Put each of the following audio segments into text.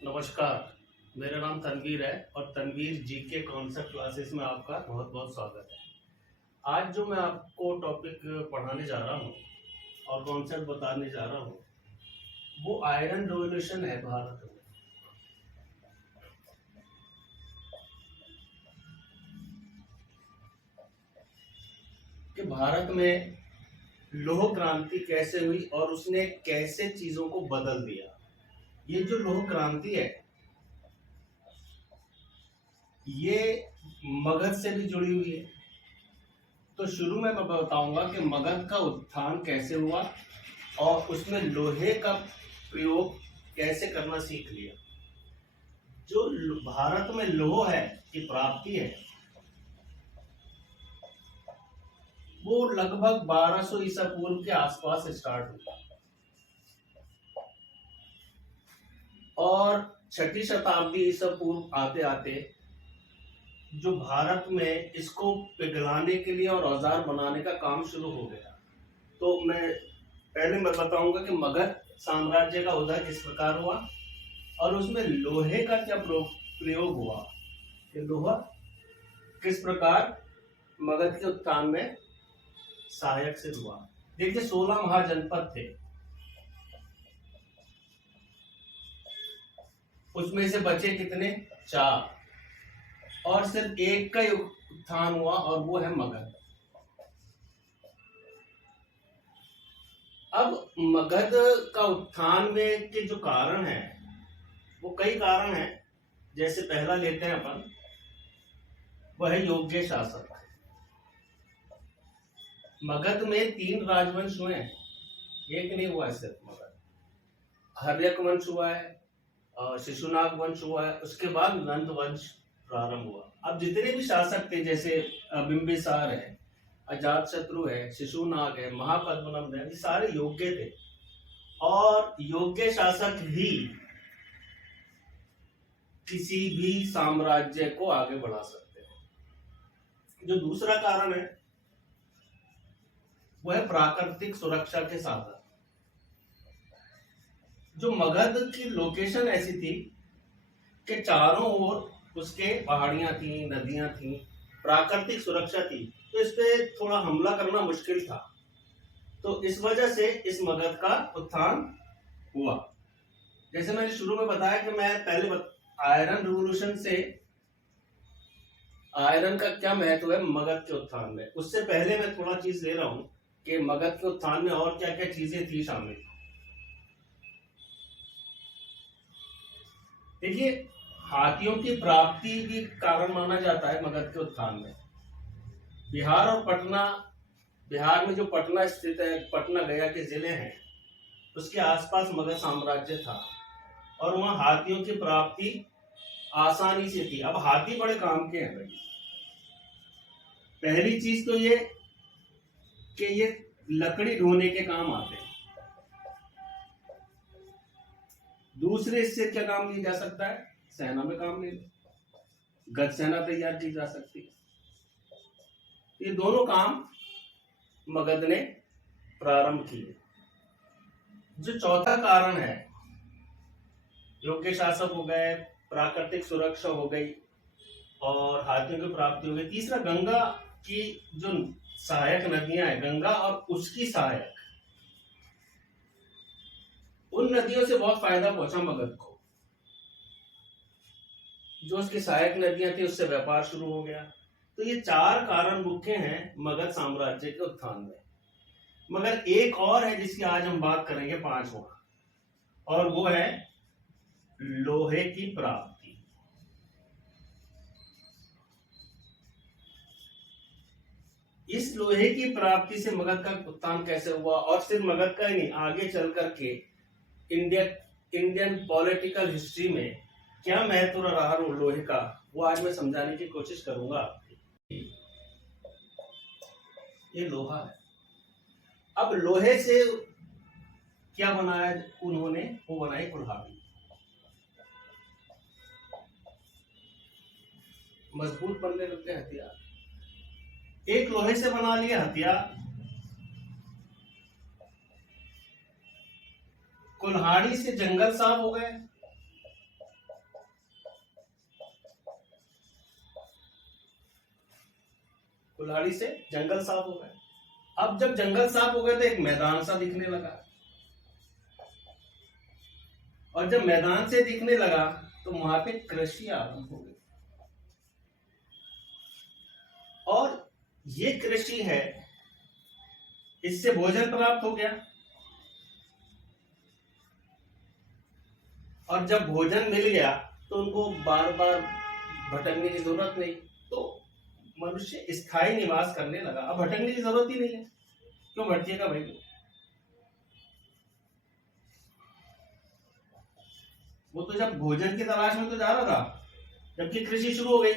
नमस्कार। मेरा नाम तनवीर है और तनवीर जीके कॉन्सेप्ट क्लासेस में आपका बहुत बहुत स्वागत है। आज जो मैं आपको टॉपिक पढ़ाने जा रहा हूँ और कॉन्सेप्ट बताने जा रहा हूँ वो आयरन रिवॉल्यूशन है भारत में। कि भारत में लौह क्रांति कैसे हुई और उसने कैसे चीजों को बदल दिया। ये जो लौह क्रांति है ये मगध से भी जुड़ी हुई है। तो शुरू में मैं बताऊंगा कि मगध का उत्थान कैसे हुआ और उसमें लोहे का प्रयोग कैसे करना सीख लिया। जो भारत में लौह है की प्राप्ति है वो लगभग 1200 ईसा पूर्व के आसपास स्टार्ट हुई और छठी शताब्दी ईसा पूर्व आते आते जो भारत में इसको पिघलाने के लिए और औजार बनाने का काम शुरू हो गया। तो मैं बताऊंगा कि मगध साम्राज्य का उदय किस प्रकार हुआ और उसमें लोहे का क्या प्रयोग हुआ कि लोहा किस प्रकार मगध के उत्थान में सहायक सिद्ध हुआ। देखिए 16 महाजनपद थे, उसमें से बचे कितने? 4 और सिर्फ एक का उत्थान हुआ और वो है मगध। अब मगध का उत्थान में के जो कारण है वो कई कारण हैं। जैसे पहला लेते हैं अपन, वह है योग्य शासक। मगध में 3 राजवंश हुए हैं, एक नहीं हुआ है सिर्फ मगध। हर्यक वंश हुआ है, शिशुनाग वंश हुआ है, उसके बाद नंद वंश प्रारंभ हुआ। अब जितने भी शासक थे जैसे बिंबिसार है, अजातशत्रु है, शिशुनाग है, महापद्मनभ है, ये सारे योग्य थे और योग्य शासक ही किसी भी साम्राज्य को आगे बढ़ा सकते हैं। जो दूसरा कारण है वह है प्राकृतिक सुरक्षा के साधन। जो मगध की लोकेशन ऐसी थी कि चारों ओर उसके पहाड़ियां थी, नदियां थी, प्राकृतिक सुरक्षा थी, तो इस पे थोड़ा हमला करना मुश्किल था। तो इस वजह से इस मगध का उत्थान हुआ। जैसे मैंने शुरू में बताया कि मैं पहले आयरन रिवॉल्यूशन से आयरन का क्या महत्व है मगध के उत्थान में, उससे पहले मैं थोड़ा चीज ले रहा हूं कि मगध के उत्थान में और क्या क्या चीजें थी शामिल। देखिए हाथियों की प्राप्ति भी कारण माना जाता है मगध के उत्थान में। बिहार और पटना, बिहार में जो पटना स्थित है, पटना गया के जिले हैं, उसके आसपास मगध साम्राज्य था और वहां हाथियों की प्राप्ति आसानी से थी। अब हाथी बड़े काम के हैं भाई। पहली चीज तो ये कि ये लकड़ी ढोने के काम आते हैं। दूसरे इससे क्या काम लिया जा सकता है? सेना में काम ले लो, गज सेना तैयार की जा सकती है। ये दोनों काम मगध ने प्रारंभ किए। जो चौथा कारण है, योग्य शासक हो गए, प्राकृतिक सुरक्षा हो गई और हाथियों की प्राप्ति हो गई। तीसरा गंगा की जो सहायक नदियां हैं, गंगा और उसकी सहायक, उन नदियों से बहुत फायदा पहुंचा मगध को। जो उसकी सहायक नदियां थी उससे व्यापार शुरू हो गया। तो ये 4 कारण मुख्य हैं मगध साम्राज्य के उत्थान में। मगर एक और है जिसकी आज हम बात करेंगे, 5वां, और वो है लोहे की प्राप्ति। इस लोहे की प्राप्ति से मगध का उत्थान कैसे हुआ और सिर्फ मगध का ही नहीं, आगे चल करके इंडियन पॉलिटिकल हिस्ट्री में क्या महत्व रहा लोहे का, वो आज मैं समझाने की कोशिश करूंगा। ये लोहा है। अब लोहे से क्या बनाया उन्होंने? वो बनाई कुल्हाड़ी। मजबूत बनने लगते हथियार। एक लोहे से बना लिया हथियार, कुल्हाड़ी से जंगल साफ हो गए, कुल्हाड़ी से जंगल साफ हो गए। अब जब जंगल साफ हो गए तो एक मैदान सा दिखने लगा, और जब मैदान से दिखने लगा तो वहां पे कृषि आरंभ हो गई। और ये कृषि है, इससे भोजन प्राप्त हो गया, और जब भोजन मिल गया तो उनको बार बार भटकने की जरूरत नहीं, तो मनुष्य स्थायी निवास करने लगा। अब भटकने की जरूरत ही नहीं है, क्यों भटकेगा भाई? वो तो जब भोजन की तलाश में तो जा रहा था, जबकि कृषि शुरू हो गई।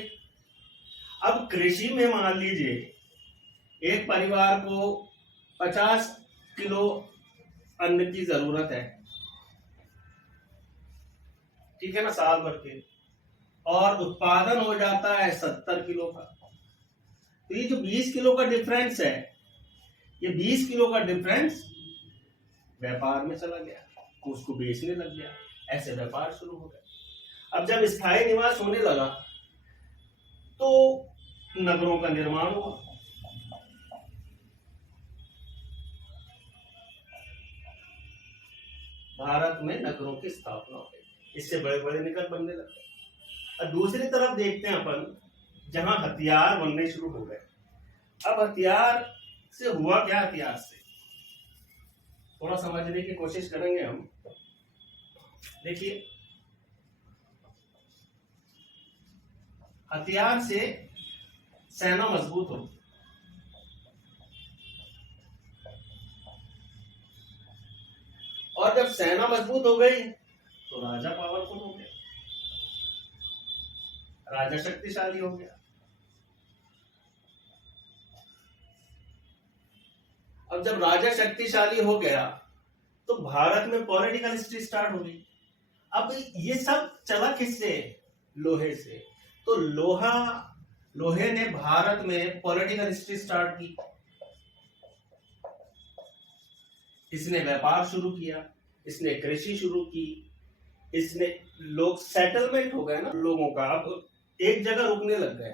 अब कृषि में मान लीजिए एक परिवार को 50 किलो अन्न की जरूरत है, ठीक है ना, साल भर के, और उत्पादन हो जाता है 70 किलो का। तो ये जो 20 किलो का डिफरेंस है, ये 20 किलो का डिफरेंस व्यापार में चला गया, उसको बेचने लग गया, ऐसे व्यापार शुरू हो गया। अब जब स्थायी निवास होने लगा तो नगरों का निर्माण हुआ। भारत में नगरों की स्थापना हो गई, इससे बड़े बड़े निकट बनने लगे। और दूसरी तरफ देखते हैं अपन, जहां हथियार बनने शुरू हो गए। अब हथियार से हुआ क्या? हथियार से थोड़ा समझने की कोशिश करेंगे हम। देखिए, हथियार से सेना मजबूत हो, और जब सेना मजबूत हो गई तो राजा पावरफुल हो गया, राजा शक्तिशाली हो गया। अब जब राजा शक्तिशाली हो गया तो भारत में पॉलिटिकल हिस्ट्री स्टार्ट हो गई। अब ये सब चला किससे? लोहे से। तो लोहे ने भारत में पॉलिटिकल हिस्ट्री स्टार्ट की। इसने व्यापार शुरू किया, इसने कृषि शुरू की, इसने लोग सेटलमेंट हो गए ना लोगों का, अब एक जगह रुकने लग गए।